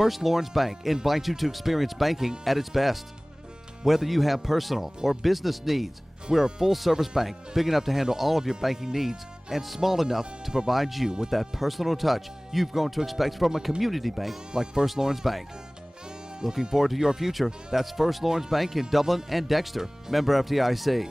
First Lawrence Bank invites you to experience banking at its best. Whether you have personal or business needs, we're a full-service bank big enough to handle all of your banking needs and small enough to provide you with that personal touch you've grown to expect from a community bank like First Lawrence Bank. Looking forward to your future? That's First Lawrence Bank in Dublin and Dexter, member FDIC.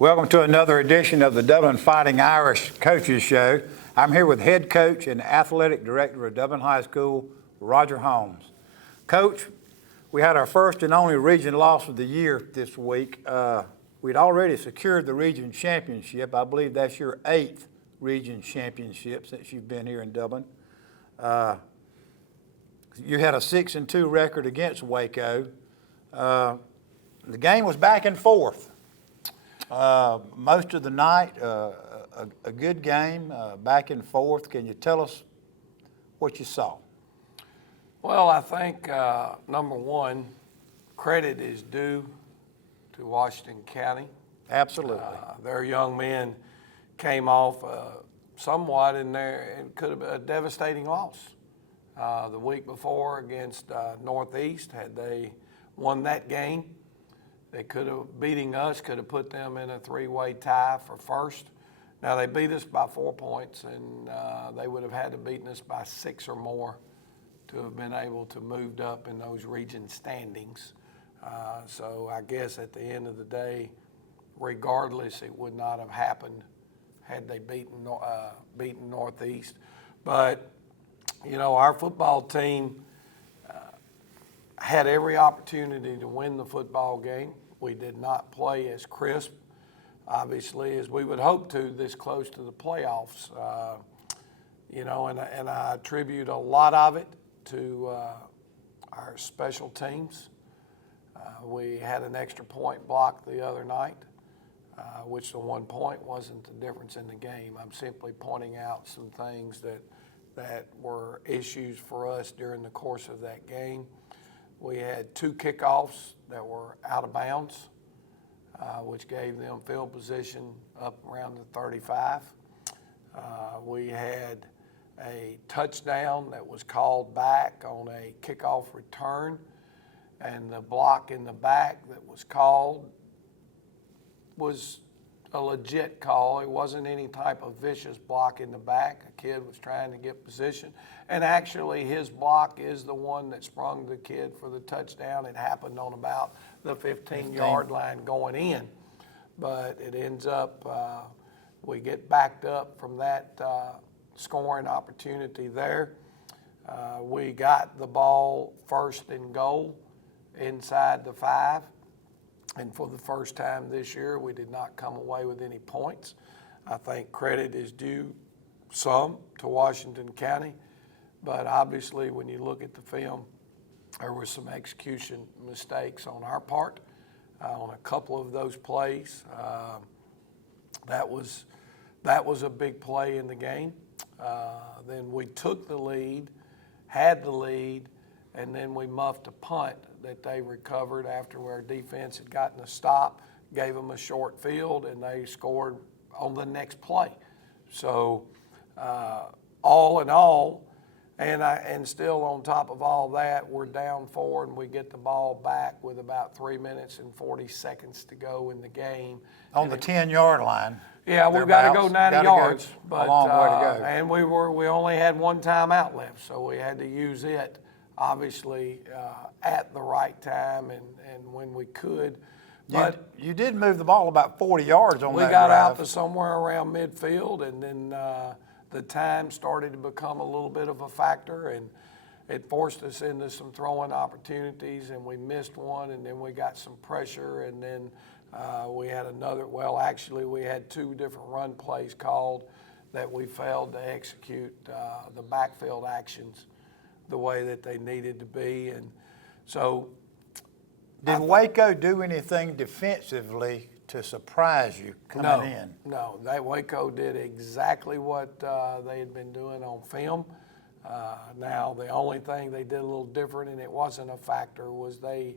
Welcome to another edition of the Dublin Fighting Irish Coaches Show. I'm here with head coach and athletic director of Dublin High School, Roger Holmes. Coach, we had our first and only region loss of the year this week. We'd already secured the region championship. I believe that's your 8th region championship since you've been here in Dublin. You had a 6-2 record against Waco. The game was back and forth. Most of the night, a good game, back and forth. Can you tell us what you saw? Well, I think, number one, credit is due to Washington County. Absolutely. Their young men came off somewhat in there. It could have been a devastating loss. The week before against Northeast, had they won that game, they could have, beating us, could have put them in a 3-way tie for first. Now, they beat us by 4 points, and they would have had to beat us by 6 or more to have been able to move up in those region standings. So I guess at the end of the day, regardless, it would not have happened had they beaten Northeast. But, you know, our football team had every opportunity to win the football game. We did not play as crisp, obviously, as we would hope to this close to the playoffs. You know, and I attribute a lot of it to our special teams. We had an extra point block the other night, which the 1 point wasn't the difference in the game. I'm simply pointing out some things that were issues for us during the course of that game. We had 2 kickoffs that were out of bounds, which gave them field position up around the 35. We had a touchdown that was called back on a kickoff return, and the block in the back that was called was a legit call. It wasn't any type of vicious block in the back. A kid was trying to get position. And actually, his block is the one that sprung the kid for the touchdown. It happened on about the 15-yard line going in. But it ends up, we get backed up from that scoring opportunity there. We got the ball 1st and goal inside the 5. And for the first time this year, we did not come away with any points. I think credit is due some to Washington County, but obviously when you look at the film, there were some execution mistakes on our part on a couple of those plays. That was a big play in the game. Then we took the lead, had the lead, and then we muffed a punt that they recovered after our defense had gotten a stop, gave them a short field, and they scored on the next play. So all in all, and still on top of all that, we're down 4 and we get the ball back with about 3 minutes and 40 seconds to go in the game. On the 10-yard line. Yeah, we've got to go 90 yards. But, a long way to go. And we only had 1 timeout left, so we had to use it, obviously, at the right time and when we could. But you did move the ball about 40 yards on that drive. We got out to somewhere around midfield, and then the time started to become a little bit of a factor, and it forced us into some throwing opportunities, and we missed one, and then we got some pressure, and then we had another, well, actually we had 2 different run plays called that we failed to execute the backfield actions the way that they needed to be. And so Did Waco do anything defensively to surprise you coming in? No, that Waco did exactly what they had been doing on film. Now, the only thing they did a little different, and it wasn't a factor, was they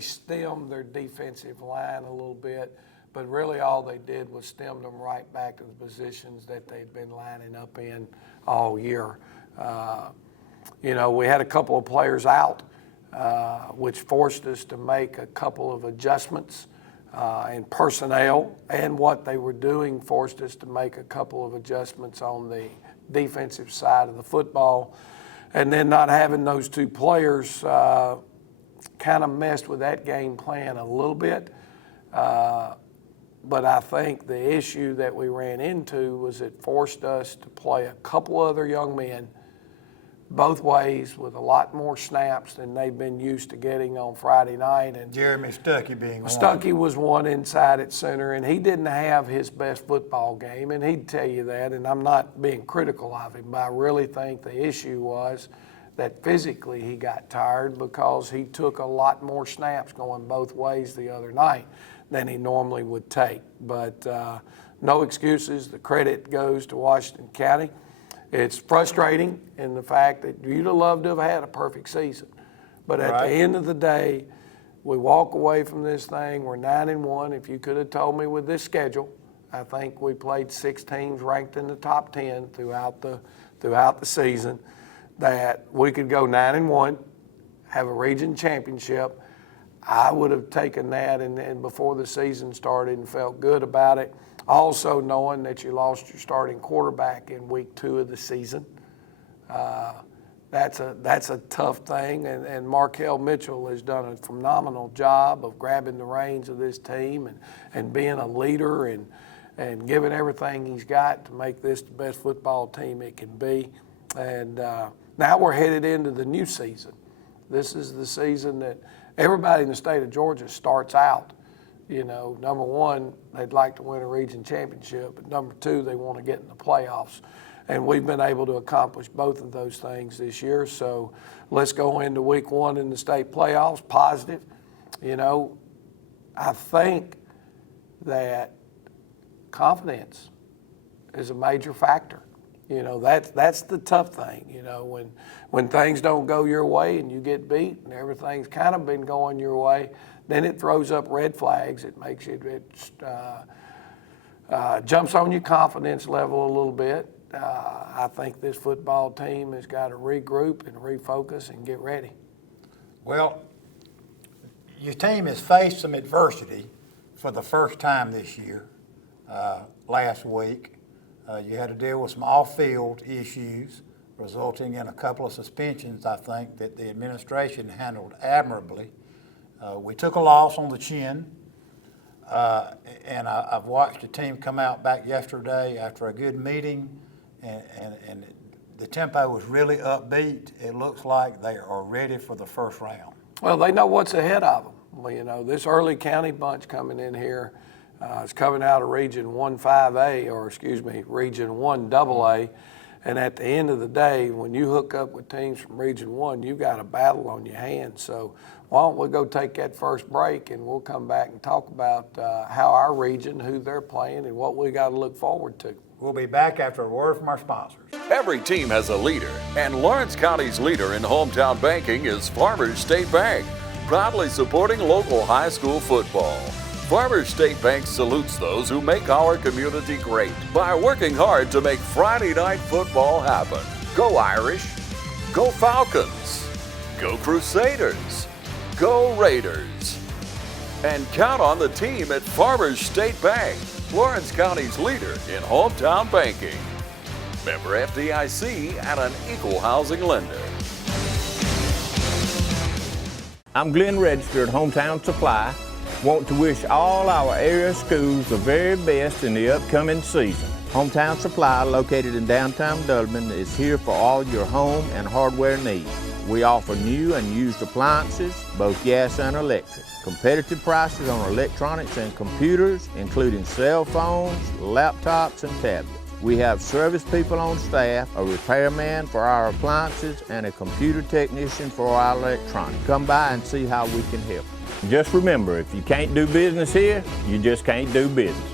stemmed their defensive line a little bit, but really all they did was stem them right back to the positions that they'd been lining up in all year. You know, we had a couple of players out, which forced us to make a couple of adjustments in personnel, and what they were doing forced us to make a couple of adjustments on the defensive side of the football. And then not having those 2 players kind of messed with that game plan a little bit. But I think the issue that we ran into was it forced us to play a couple other young men both ways with a lot more snaps than they've been used to getting on Friday night. And Jeremy Stuckey being one. Stuckey was one inside at center, and he didn't have his best football game, and he'd tell you that, and I'm not being critical of him, but I really think the issue was that physically he got tired because he took a lot more snaps going both ways the other night than he normally would take. But no excuses. The credit goes to Washington County. It's frustrating in the fact that you'd have loved to have had a perfect season. But at the end of the day, we walk away from this thing, we're 9-1. If you could have told me with this schedule, I think we played 6 teams ranked in the top 10 throughout the season, that we could go 9-1, have a region championship. I would have taken that and before the season started and felt good about it. Also knowing that you lost your starting quarterback in week 2 of the season. That's a tough thing, and Markel Mitchell has done a phenomenal job of grabbing the reins of this team and being a leader and giving everything he's got to make this the best football team it can be. And now we're headed into the new season. This is the season that everybody in the state of Georgia starts out. You know, number 1, they'd like to win a region championship, but number 2, they want to get in the playoffs. And we've been able to accomplish both of those things this year. So let's go into week 1 in the state playoffs positive. You know, I think that confidence is a major factor. You know, that's the tough thing. You know, when things don't go your way and you get beat and everything's kind of been going your way, then it throws up red flags. It makes it jumps on your confidence level a little bit. I think this football team has got to regroup and refocus and get ready. Well, your team has faced some adversity for the first time this year. Last week, you had to deal with some off-field issues, resulting in a couple of suspensions, I think, that the administration handled admirably. We took a loss on the chin, and I've watched the team come out back yesterday after a good meeting, and the tempo was really upbeat. It looks like they are ready for the first round. Well, they know what's ahead of them. Well, you know, this early county bunch coming in here is coming out of Region 1-5A, or excuse me, Region 1AA. And at the end of the day, when you hook up with teams from Region 1, you've got a battle on your hands. So why don't we go take that first break, and we'll come back and talk about how our region, who they're playing, and what we got to look forward to. We'll be back after a word from our sponsors. Every team has a leader, and Lawrence County's leader in hometown banking is Farmers State Bank, proudly supporting local high school football. Farmers State Bank salutes those who make our community great by working hard to make Friday night football happen. Go Irish, go Falcons, go Crusaders, go Raiders. And count on the team at Farmers State Bank, Lawrence County's leader in hometown banking. Member FDIC and an equal housing lender. I'm Glenn Register at Hometown Supply. Want to wish all our area schools the very best in the upcoming season. Hometown Supply, located in downtown Dublin, is here for all your home and hardware needs. We offer new and used appliances, both gas and electric. Competitive prices on electronics and computers, including cell phones, laptops, and tablets. We have service people on staff, a repairman for our appliances, and a computer technician for our electronics. Come by and see how we can help. Just remember, if you can't do business here, you just can't do business.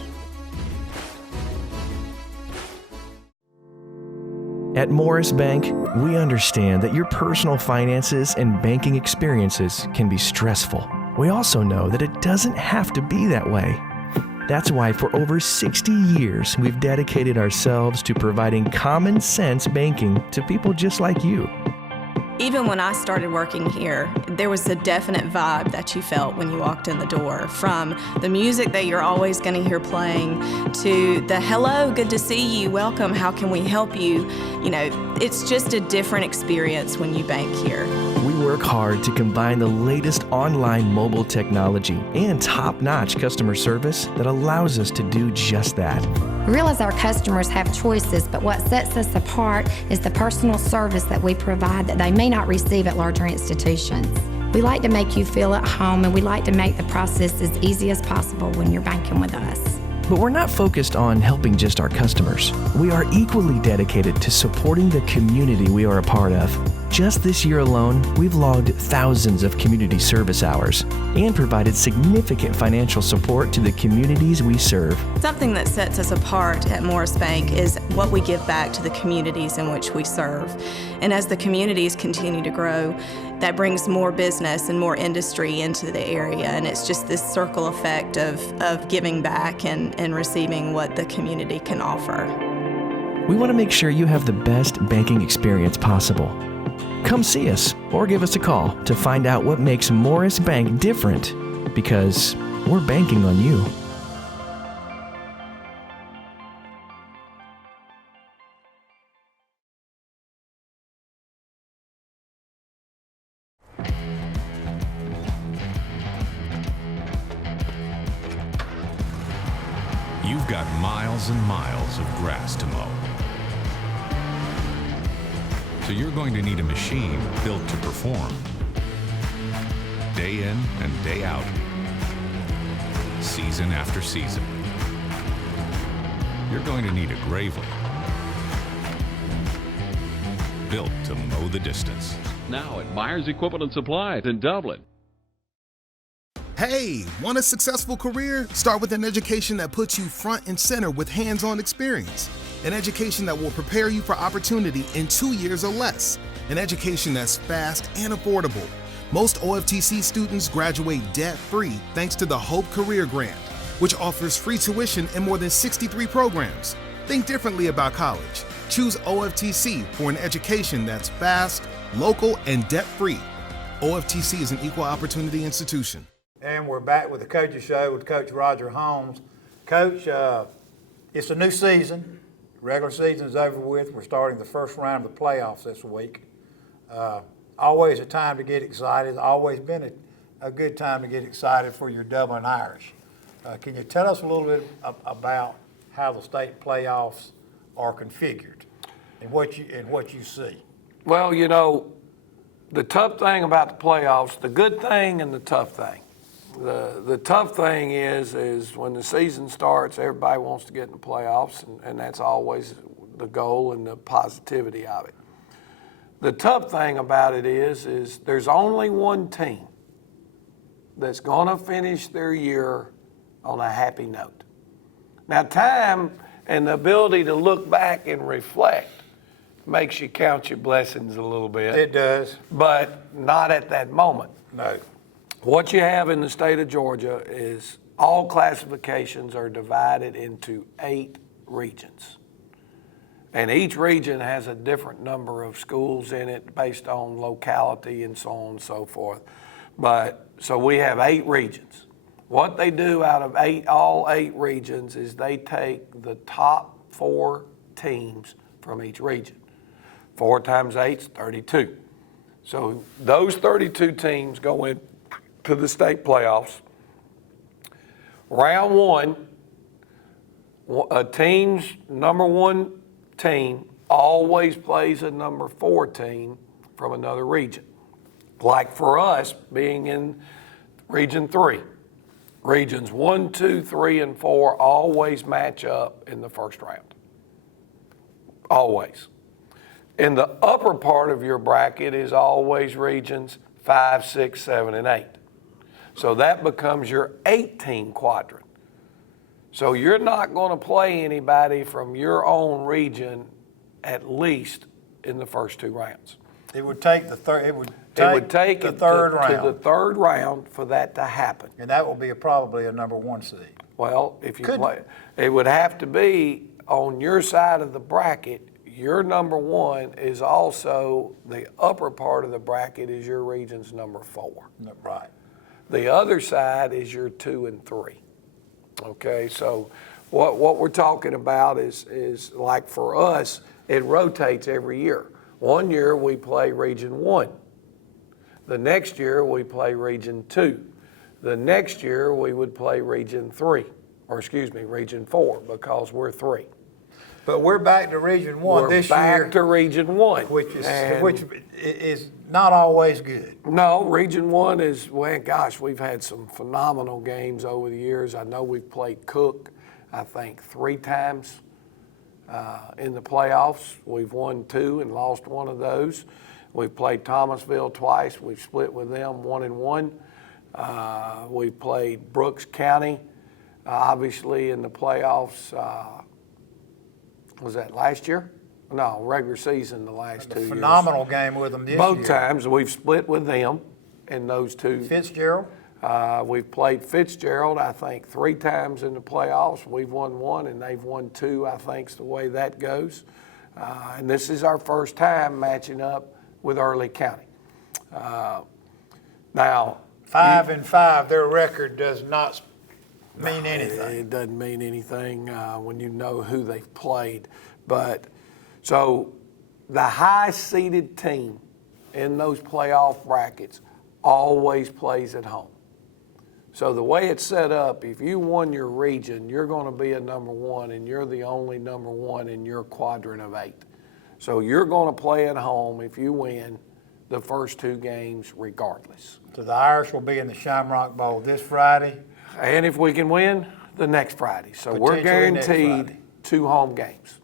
At Morris Bank, we understand that your personal finances and banking experiences can be stressful. We also know that it doesn't have to be that way. That's why for over 60 years, we've dedicated ourselves to providing common sense banking to people just like you. Even when I started working here, there was a definite vibe that you felt when you walked in the door, from the music that you're always going to hear playing to the hello, good to see you, welcome, how can we help you? You know, it's just a different experience when you bank here. We work hard to combine the latest online mobile technology and top-notch customer service that allows us to do just that. We realize our customers have choices, but what sets us apart is the personal service that we provide that they may not receive at larger institutions. We like to make you feel at home, and we like to make the process as easy as possible when you're banking with us. But we're not focused on helping just our customers. We are equally dedicated to supporting the community we are a part of. Just this year alone, we've logged thousands of community service hours and provided significant financial support to the communities we serve. Something that sets us apart at Morris Bank is what we give back to the communities in which we serve. And as the communities continue to grow, that brings more business and more industry into the area, and it's just this circle effect of giving back and receiving what the community can offer. We want to make sure you have the best banking experience possible. Come see us or give us a call to find out what makes Morris Bank different, because we're banking on you. You've got miles and miles of grass to mow. So you're going to need a machine built to perform. Day in and day out. Season after season. You're going to need a Gravely. Built to mow the distance. Now at Myers Equipment and Supplies in Dublin. Hey, want a successful career? Start with an education that puts you front and center with hands-on experience. An education that will prepare you for opportunity in 2 years or less. An education that's fast and affordable. Most OFTC students graduate debt-free thanks to the Hope Career Grant, which offers free tuition in more than 63 programs. Think differently about college. Choose OFTC for an education that's fast, local, and debt-free. OFTC is an equal opportunity institution. And we're back with the Coaches Show with Coach Roger Holmes. Coach, it's a new season. Regular season is over with. We're starting the first round of the playoffs this week. Always a time to get excited. Always been a good time to get excited for your Dublin Irish. Can you tell us a little bit about how the state playoffs are configured and what you see? Well, you know, the tough thing about the playoffs, the good thing and the tough thing. The tough thing is when the season starts, everybody wants to get in the playoffs, and that's always the goal and the positivity of it. The tough thing about it is there's only one team that's going to finish their year on a happy note. Now, time and the ability to look back and reflect makes you count your blessings a little bit. It does. But not at that moment. No. What you have in the state of Georgia is all classifications are divided into 8 regions. And each region has a different number of schools in it based on locality and so on and so forth. So we have 8 regions. What they do out of all 8 regions is they take the top 4 teams from each region. 4 times 8 is 32. So those 32 teams go in to the state playoffs. Round 1, A team's number 1 team always plays a number 4 team from another region. Like for us being in Region 3, Regions 1, 2, 3, and 4 always match up in the first round. Always. In the upper part of your bracket is always Regions 5, 6, 7, and 8. So that becomes your 8-team quadrant. So you're not going to play anybody from your own region at least in the first 2 rounds. It would take the third. It would take the it third to round. the third round for that to happen. And that will be probably a number 1 seed. Well, if you play, it would have to be on your side of the bracket. Your number 1 is also the upper part of the bracket is your region's number 4. Right. The other side is your 2 and 3. Okay, so what we're talking about is like for us, it rotates every year. One year we play Region 1. The next year we play Region 2. The next year we would play Region 3, or excuse me, Region 4, because we're 3. But we're back to Region 1 this year. We're back to Region 1. Which is not always good. No, Region 1 is, well, gosh, we've had some phenomenal games over the years. I know we've played Cook, I think, 3 times in the playoffs. We've won 2 and lost 1 of those. We've played Thomasville twice. We've split with them 1-1. We played Brooks County, obviously, in the playoffs. Was that last year? No, regular season the last 2 years. Phenomenal game with them this year. Both times we've split with them in those 2. Fitzgerald? We've played Fitzgerald, I think, 3 times in the playoffs. We've won 1 and they've won 2, I think is the way that goes. And this is our first time matching up with Early County. Now, 5-5, their record does not mean anything. It doesn't mean anything when you know who they've played. But so the high-seeded team in those playoff brackets always plays at home. So the way it's set up, if you won your region, you're going to be a number 1, and you're the only number 1 in your quadrant of 8. So you're going to play at home if you win the first 2 games regardless. So the Irish will be in the Shamrock Bowl this Friday. And if we can win, the next Friday. So we're guaranteed 2 home games.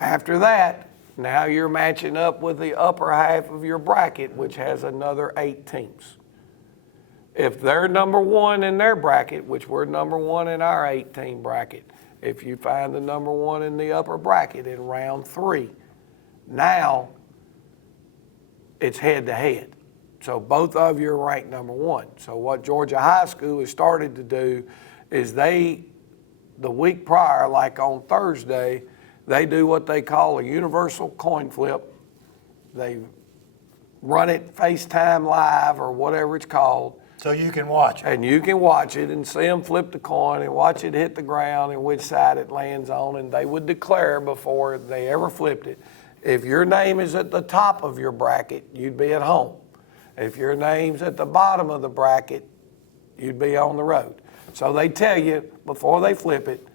After that, now you're matching up with the upper half of your bracket, which has another 8 teams. If they're number 1 in their bracket, which we're number 1 in our 8-team bracket, if you find the number 1 in the upper bracket in round 3, now it's head-to-head. So both of you are ranked number 1. So what Georgia High School has started to do is the week prior, like on Thursday, they do what they call a universal coin flip. They run it FaceTime live or whatever it's called. So you can watch it. And you can watch it and see them flip the coin and watch it hit the ground and which side it lands on. And they would declare before they ever flipped it, if your name is at the top of your bracket, you'd be at home. If your name's at the bottom of the bracket, you'd be on the road. So they tell you before they flip it,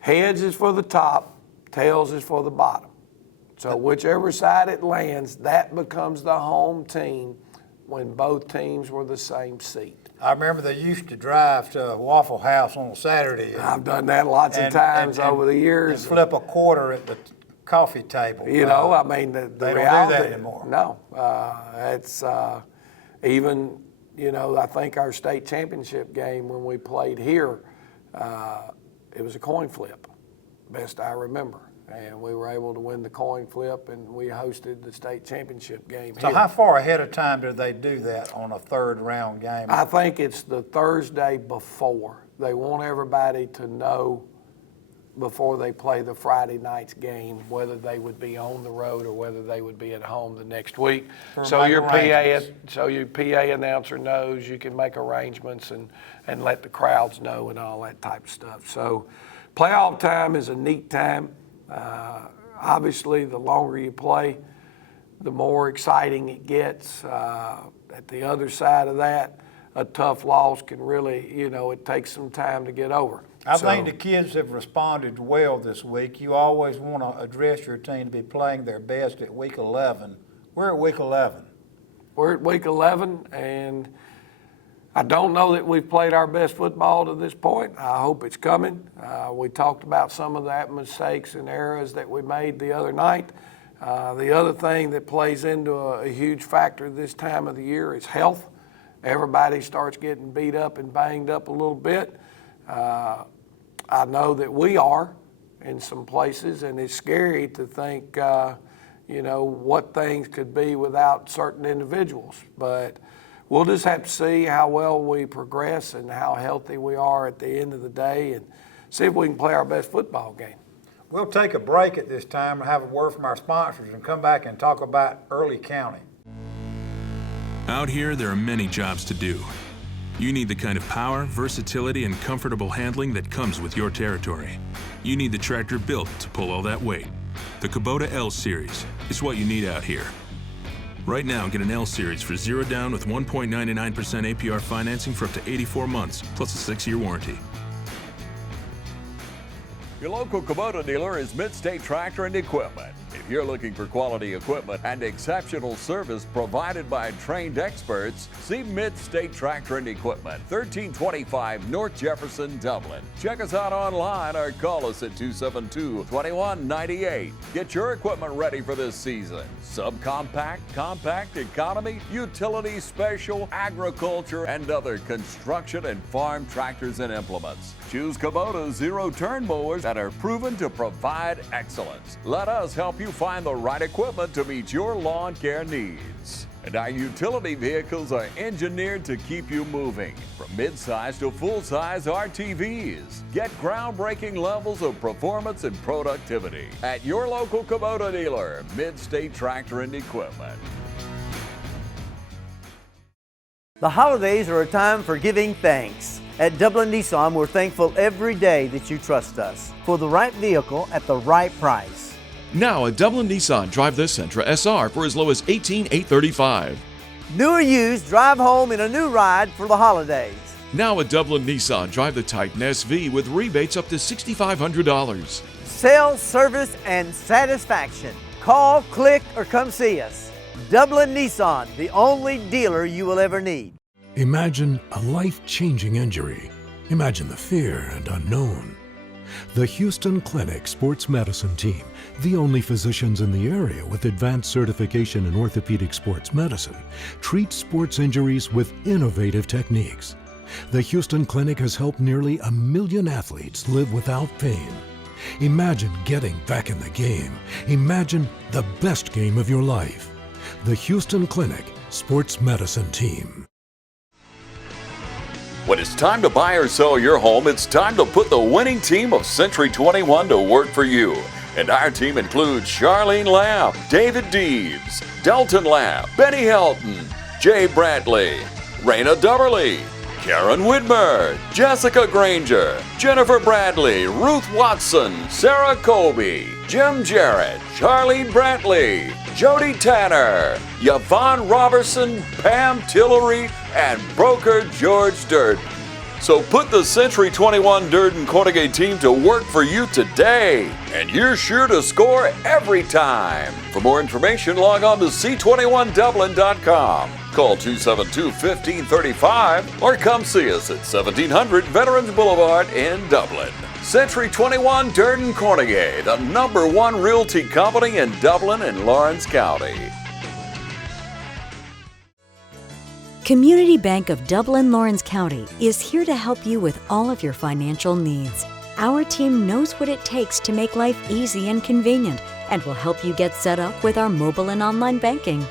heads is for the top, tails is for the bottom. So whichever side it lands, that becomes the home team when both teams were the same seat. I remember they used to drive to Waffle House on a Saturday. I've done that lots of times over the years. And flip a quarter at the coffee table. You know, I mean, the they reality. don't do that anymore. No, it's even, you know, I think our state championship game when we played here, it was a coin flip, best I remember. And we were able to win the coin flip, and we hosted the state championship game So here. how far ahead of time do they do that on a 3rd round game? I think it's the Thursday before. They want everybody to know before they play the Friday night's game whether they would be on the road or whether they would be at home the next week. So your PA announcer knows. You can make arrangements and let the crowds know and all that type of stuff. So playoff time is a neat time. Obviously, the longer you play, the more exciting it gets. At the other side of that, a tough loss can really, you know, it takes some time to get over. I think the kids have responded well this week. You always want to address your team to be playing their best at week 11. We're at week 11. We're at week 11, and I don't know that we've played our best football to this point. I hope it's coming. We talked about some of that mistakes and errors that we made the other night. The other thing that plays into a huge factor this time of the year is health. Everybody starts getting beat up and banged up a little bit. I know that we are in some places, and it's scary to think, what things could be without certain individuals. But we'll just have to see how well we progress and how healthy we are at the end of the day and see if we can play our best football game. We'll take a break at this time and have a word from our sponsors and come back and talk about Early County. Out here, there are many jobs to do. You need the kind of power, versatility, and comfortable handling that comes with your territory. You need the tractor built to pull all that weight. The Kubota L Series is what you need out here. Right now, get an L Series for 0 down with 1.99% APR financing for up to 84 months, plus a 6-year warranty. Your local Kubota dealer is Mid-State Tractor and Equipment. If you're looking for quality equipment and exceptional service provided by trained experts, see Mid-State Tractor and Equipment, 1325 North Jefferson, Dublin. Check us out online or call us at 272-2198. Get your equipment ready for this season. Subcompact, compact, economy, utility, special, agriculture, and other construction and farm tractors and implements. Choose Kubota zero-turn mowers that are proven to provide excellence. Let us help you find the right equipment to meet your lawn care needs. And our utility vehicles are engineered to keep you moving. From mid-size to full-size RTVs. Get groundbreaking levels of performance and productivity at your local Kubota dealer, Mid-State Tractor and Equipment. The holidays are a time for giving thanks. At Dublin Nissan, we're thankful every day that you trust us for the right vehicle at the right price. Now at Dublin Nissan, drive the Sentra SR for as low as $18,835. New or used, drive home in a new ride for the holidays. Now at Dublin Nissan, drive the Titan SV with rebates up to $6,500. Sales, service, and satisfaction. Call, click, or come see us. Dublin Nissan, the only dealer you will ever need. Imagine a life-changing injury. Imagine the fear and unknown. The Houston Clinic Sports Medicine Team, the only physicians in the area with advanced certification in orthopedic sports medicine, treats sports injuries with innovative techniques. The Houston Clinic has helped nearly 1 million athletes live without pain. Imagine getting back in the game. Imagine the best game of your life. The Houston Clinic Sports Medicine Team. When it's time to buy or sell your home, it's time to put the winning team of Century 21 to work for you. And our team includes Charlene Lamb, David Deeves, Dalton Lamb, Benny Helton, Jay Bradley, Raina Dubberly, Karen Widmer, Jessica Granger, Jennifer Bradley, Ruth Watson, Sarah Colby, Jim Jarrett, Charlene Brantley, Jody Tanner, Yvonne Robertson, Pam Tillery, and broker George Durden. So put the Century 21 Durden Cornegay team to work for you today, and you're sure to score every time. For more information, log on to c21dublin.com. Call 272-1535 or come see us at 1700 Veterans Boulevard in Dublin. Century 21 Durden Cornegay, the #1 realty company in Dublin and Lawrence County. Community Bank of Dublin, Lawrence County is here to help you with all of your financial needs. Our team knows what it takes to make life easy and convenient and will help you get set up with our mobile and online banking.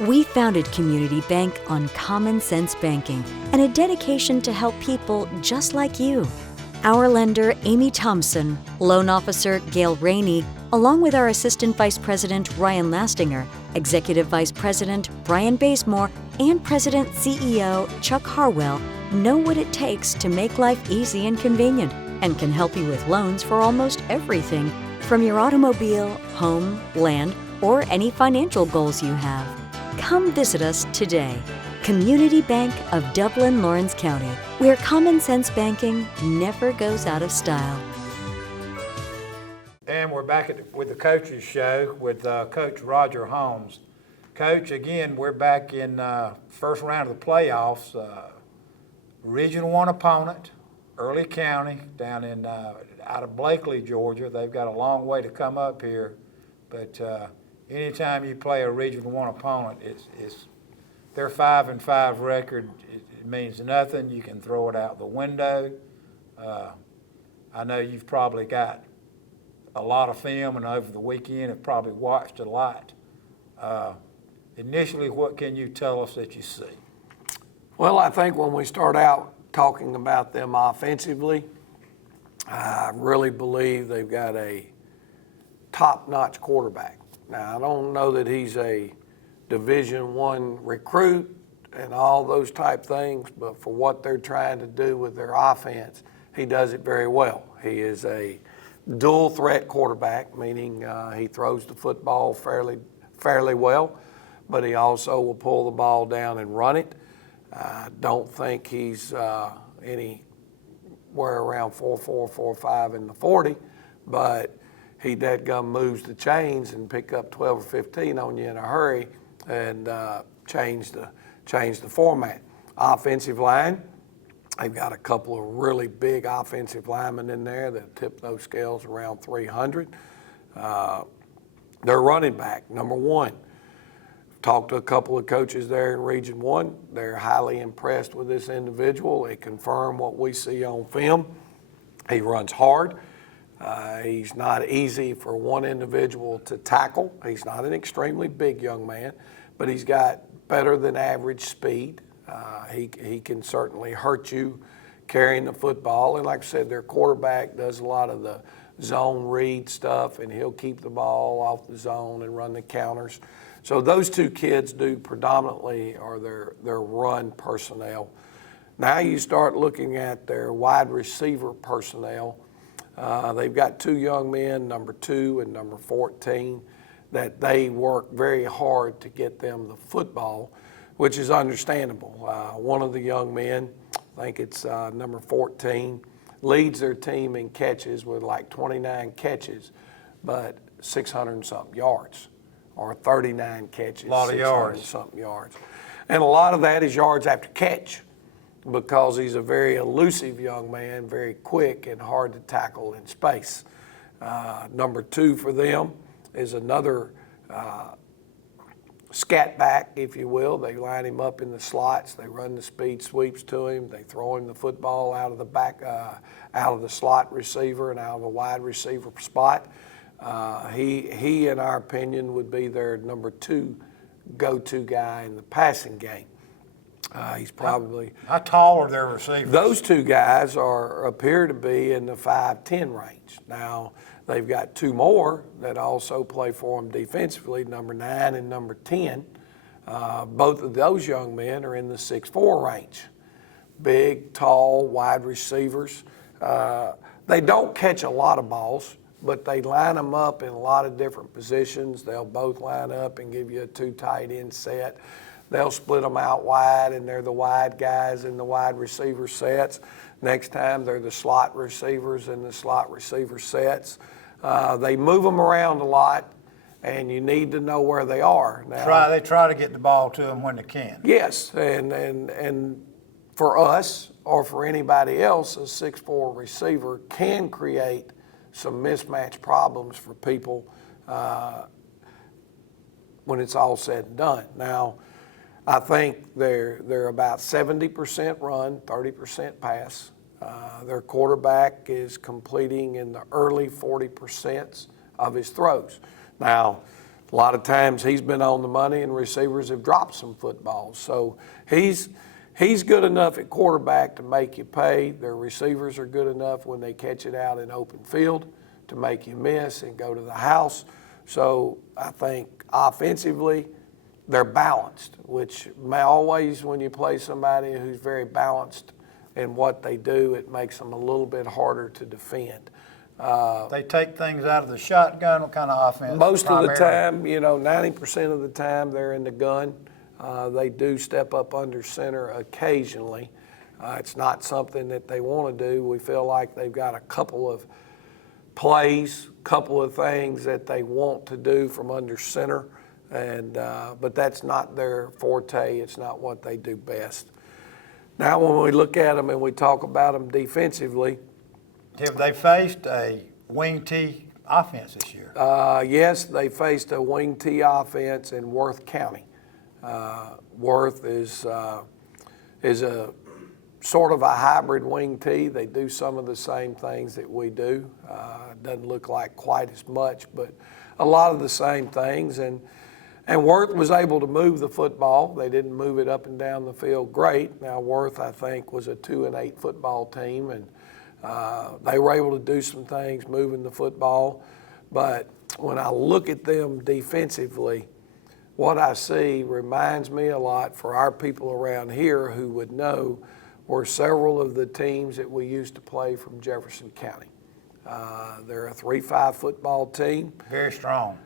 We founded Community Bank on common sense banking and a dedication to help people just like you. Our lender, Amy Thompson, loan officer, Gail Rainey, along with our Assistant Vice President, Ryan Lastinger, Executive Vice President, Brian Bazemore, and President CEO, Chuck Harwell, know what it takes to make life easy and convenient and can help you with loans for almost everything, from your automobile, home, land, or any financial goals you have. Come visit us today. Community Bank of Dublin, Lawrence County, where common sense banking never goes out of style. And we're back with the Coaches Show with Coach Roger Holmes. Coach, again, we're back in first round of the playoffs. Region 1 opponent, Early County, down in out of Blakely, Georgia. They've got a long way to come up here, but anytime you play a Region 1 opponent, it's their 5-5 record. It means nothing. You can throw it out the window. I know you've probably got a lot of film, and over the weekend have probably watched a lot. Initially, what can you tell us that you see? Well, I think when we start out talking about them offensively, I really believe they've got a top-notch quarterback. Now, I don't know that he's a Division I recruit and all those type things, but for what they're trying to do with their offense, he does it very well. He is a dual threat quarterback, meaning he throws the football fairly well, but he also will pull the ball down and run it. I don't think he's anywhere around 4.4, 4.5 in the 40, but he dadgum moves the chains and pick up 12 or 15 on you in a hurry and change the format. Offensive line, they've got a couple of really big offensive linemen in there that tip those scales around 300. Their running back, number 1. Talked to a couple of coaches there in Region 1. They're highly impressed with this individual. They confirm what we see on film. He runs hard. He's not easy for one individual to tackle. He's not an extremely big young man, but he's got better than average speed. He can certainly hurt you carrying the football. And like I said, their quarterback does a lot of the zone read stuff, and he'll keep the ball off the zone and run the counters. So those two kids do predominantly are their run personnel. Now you start looking at their wide receiver personnel. They've got 2 young men, number 2 and number 14, that they work very hard to get them the football, which is understandable. One of the young men, I think it's number 14, leads their team in catches with like 29 catches, but 600 and something yards, or 39 catches, a lot of yards, and something yards. And a lot of that is yards after catch, because he's a very elusive young man, very quick and hard to tackle in space. Number 2 for them is another scat back, if you will. They line him up in the slots. They run the speed sweeps to him. They throw him the football out of the back, out of the slot receiver and out of the wide receiver spot. He, in our opinion, would be their number 2 go-to guy in the passing game. He's probably... How tall are their receivers? Those 2 guys appear to be in the 5'10" range. Now, they've got 2 more that also play for them defensively, number 9 and number 10. Both of those young men are in the 6'4" range. Big, tall, wide receivers. They don't catch a lot of balls, but they line them up in a lot of different positions. They'll both line up and give you a 2 tight end set. They'll split them out wide, and they're the wide guys in the wide receiver sets. Next time, they're the slot receivers in the slot receiver sets. They move them around a lot, and you need to know where they are. Now, they try to get the ball to them when they can. Yes, and for us or for anybody else, a 6'4" receiver can create some mismatch problems for people when it's all said and done. Now, I think they're about 70% run, 30% pass. Their quarterback is completing in the early 40% of his throws. Now, a lot of times he's been on the money and receivers have dropped some footballs. So he's good enough at quarterback to make you pay. Their receivers are good enough when they catch it out in open field to make you miss and go to the house. So I think offensively, they're balanced, which may always, when you play somebody who's very balanced in what they do, it makes them a little bit harder to defend. They take things out of the shotgun. What kind of offense? Most of the time, 90% of the time they're in the gun. They do step up under center occasionally. It's not something that they want to do. We feel like they've got a couple of plays, couple of things that they want to do from under center, and but that's not their forte. It's not what they do best. Now, when we look at them and we talk about them defensively, have they faced a wing T offense this year? Yes, they faced a wing T offense in Worth County. Worth is a sort of a hybrid wing T. They do some of the same things that we do. Doesn't look like quite as much, but a lot of the same things. And Worth was able to move the football. They didn't move it up and down the field great. Now, Worth, I think, was a 2-8 football team, and they were able to do some things moving the football. But when I look at them defensively, what I see reminds me a lot for our people around here who would know were several of the teams that we used to play from Jefferson County. They're a 3-5 football team. Very strong.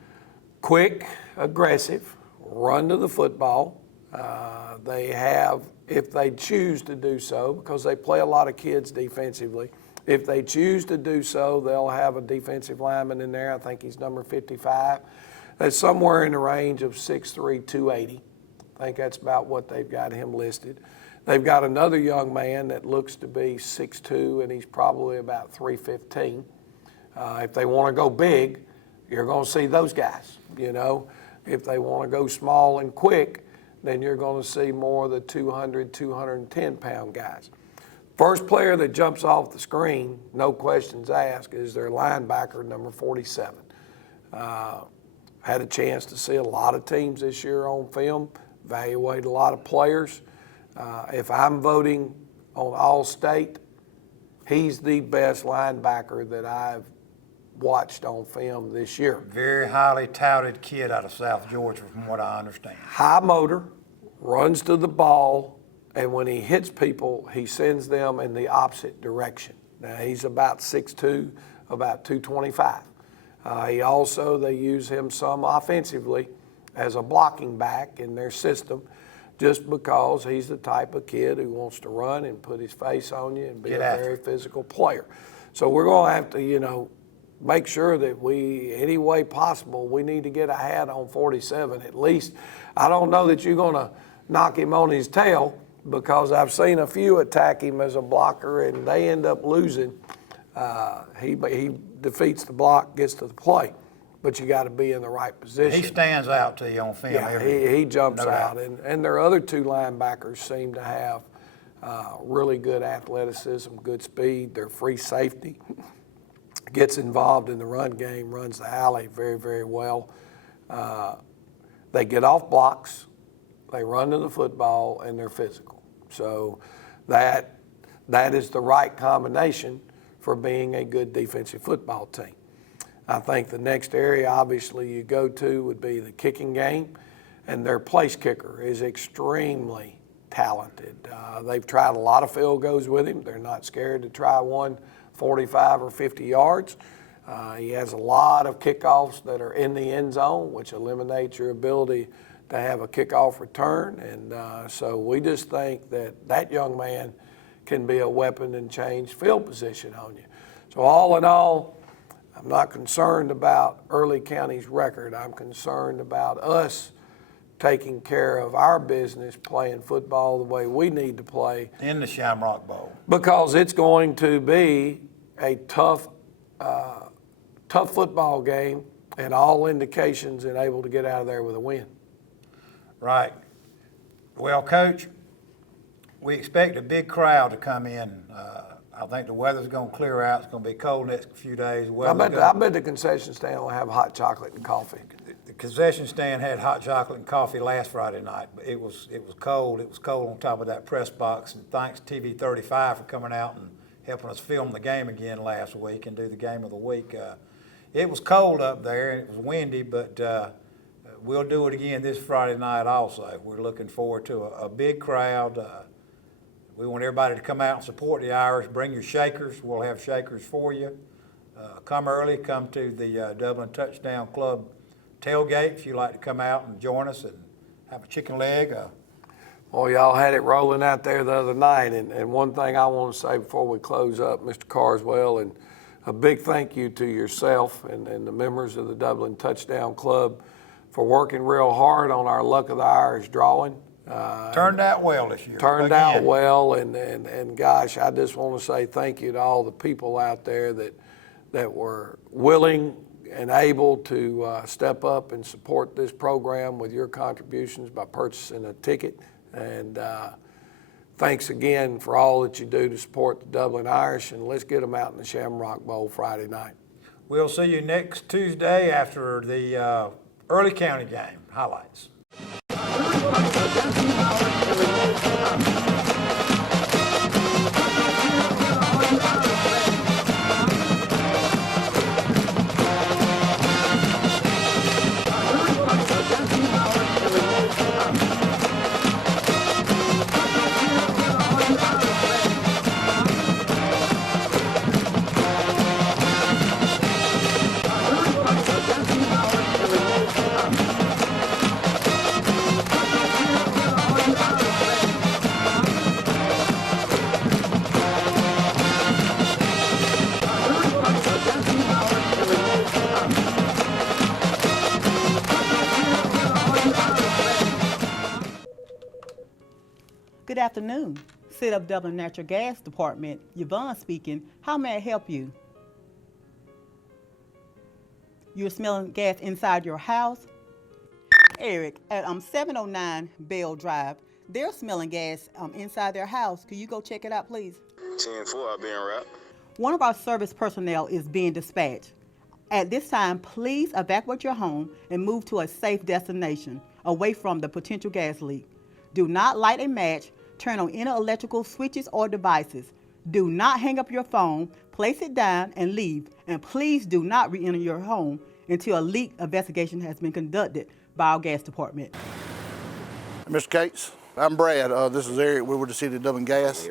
Quick, aggressive, run to the football. They have, if they choose to do so, because they play a lot of kids defensively, if they choose to do so, they'll have a defensive lineman in there. I think he's number 55. That's somewhere in the range of 6'3", 280. I think that's about what they've got him listed. They've got another young man that looks to be 6'2", and he's probably about 315. If they want to go big, you're going to see those guys, you know. If they want to go small and quick, then you're going to see more of the 200, 210-pound guys. First player that jumps off the screen, no questions asked, is their linebacker, number 47. Had a chance to see a lot of teams this year on film, evaluate a lot of players. If I'm voting on All-State, he's the best linebacker that I've watched on film this year. Very highly touted kid out of South Georgia, from what I understand. High motor, runs to the ball, and when he hits people, he sends them in the opposite direction. Now, he's about 6'2", about 225. They use him some offensively as a blocking back in their system, just because he's the type of kid who wants to run and put his face on you and be a very physical player. So we're going to have to, you know, make sure that any way possible, we need to get a hat on 47 at least. I don't know that you're going to knock him on his tail, because I've seen a few attack him as a blocker and they end up losing. He defeats the block, gets to the play, but you got to be in the right position. He stands out to you on film. Yeah, he jumps out. And their other two linebackers seem to have really good athleticism, good speed. Their free safety gets involved in the run game, runs the alley very, very well. They get off blocks, they run to the football, and they're physical. So that is the right combination for being a good defensive football team. I think the next area obviously you go to would be the kicking game, and their place kicker is extremely talented. They've tried a lot of field goals with him. They're not scared to try one 45 or 50 yards. He has a lot of kickoffs that are in the end zone, which eliminates your ability to have a kickoff return. And so we just think that young man can be a weapon and change field position on you. So all in all, I'm not concerned about Early County's record. I'm concerned about us taking care of our business, playing football the way we need to play. In the Shamrock Bowl. Because it's going to be a tough football game, and all indications and able to get out of there with a win. Right. Well, Coach, we expect a big crowd to come in. I think the weather's going to clear out. It's going to be cold next few days. I bet the concession stand will have hot chocolate and coffee. The concession stand had hot chocolate and coffee last Friday night, but it was cold. It was cold on top of that press box. And thanks TV 35 for coming out and helping us film the game again last week and do the game of the week. It was cold up there and it was windy, but we'll do it again this Friday night also. We're looking forward to a big crowd. We want everybody to come out and support the Irish. Bring your shakers. We'll have shakers for you. Come early. Come to the Dublin Touchdown Club tailgate if you'd like to come out and join us and have a chicken leg. Well, y'all had it rolling out there the other night, and one thing I want to say before we close up, Mr. Carswell, and a big thank you to yourself and the members of the Dublin Touchdown Club for working real hard on our Luck of the Irish drawing. Turned out well this year. Turned out well, and gosh, I just want to say thank you to all the people out there that were willing and able to step up and support this program with your contributions by purchasing a ticket. And thanks again for all that you do to support the Dublin Irish, and let's get them out in the Shamrock Bowl Friday night. We'll see you next Tuesday after the early county game highlights. Good afternoon. City of Dublin Natural Gas Department, Yvonne speaking. How may I help you? You're smelling gas inside your house? Eric, at 709 Bell Drive, they're smelling gas inside their house. Could you go check it out, please? 10-4, I'll be en route. One of our service personnel is being dispatched. At this time, please evacuate your home and move to a safe destination, away from the potential gas leak. Do not light a match, turn on any electrical switches or devices. Do not hang up your phone, place it down and leave. And please do not re-enter your home until a leak investigation has been conducted by our gas department. Mr. Cates, I'm Brad. This is Eric. We're with the City of Dublin Gas.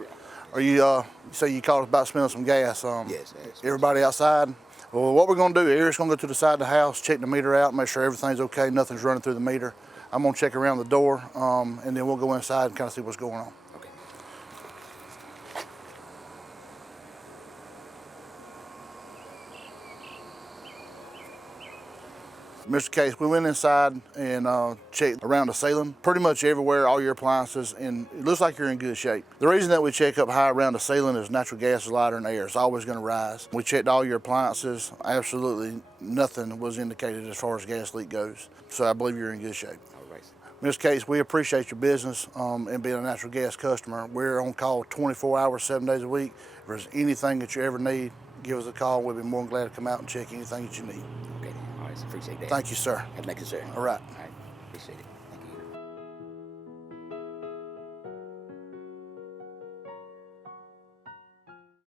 Are you say you called us about smelling some gas? Yes. Everybody outside? Well, what we're going to do, Eric's going to go to the side of the house, check the meter out, make sure everything's okay, nothing's running through the meter. I'm going to check around the door, and then we'll go inside and kind of see what's going on. Okay. Mr. Case, we went inside and checked around the ceiling, pretty much everywhere, all your appliances, and it looks like you're in good shape. The reason that we check up high around the ceiling is natural gas is lighter than air. It's always going to rise. We checked all your appliances. Absolutely nothing was indicated as far as gas leak goes. So I believe you're in good shape. All right. Ms. Cates, we appreciate your business and being a natural gas customer. We're on call 24 hours, 7 days a week. If there's anything that you ever need, give us a call. We'll be more than glad to come out and check anything that you need. Okay, all right, appreciate that. Thank you, sir. Thank you, sir. All right. All right, appreciate it.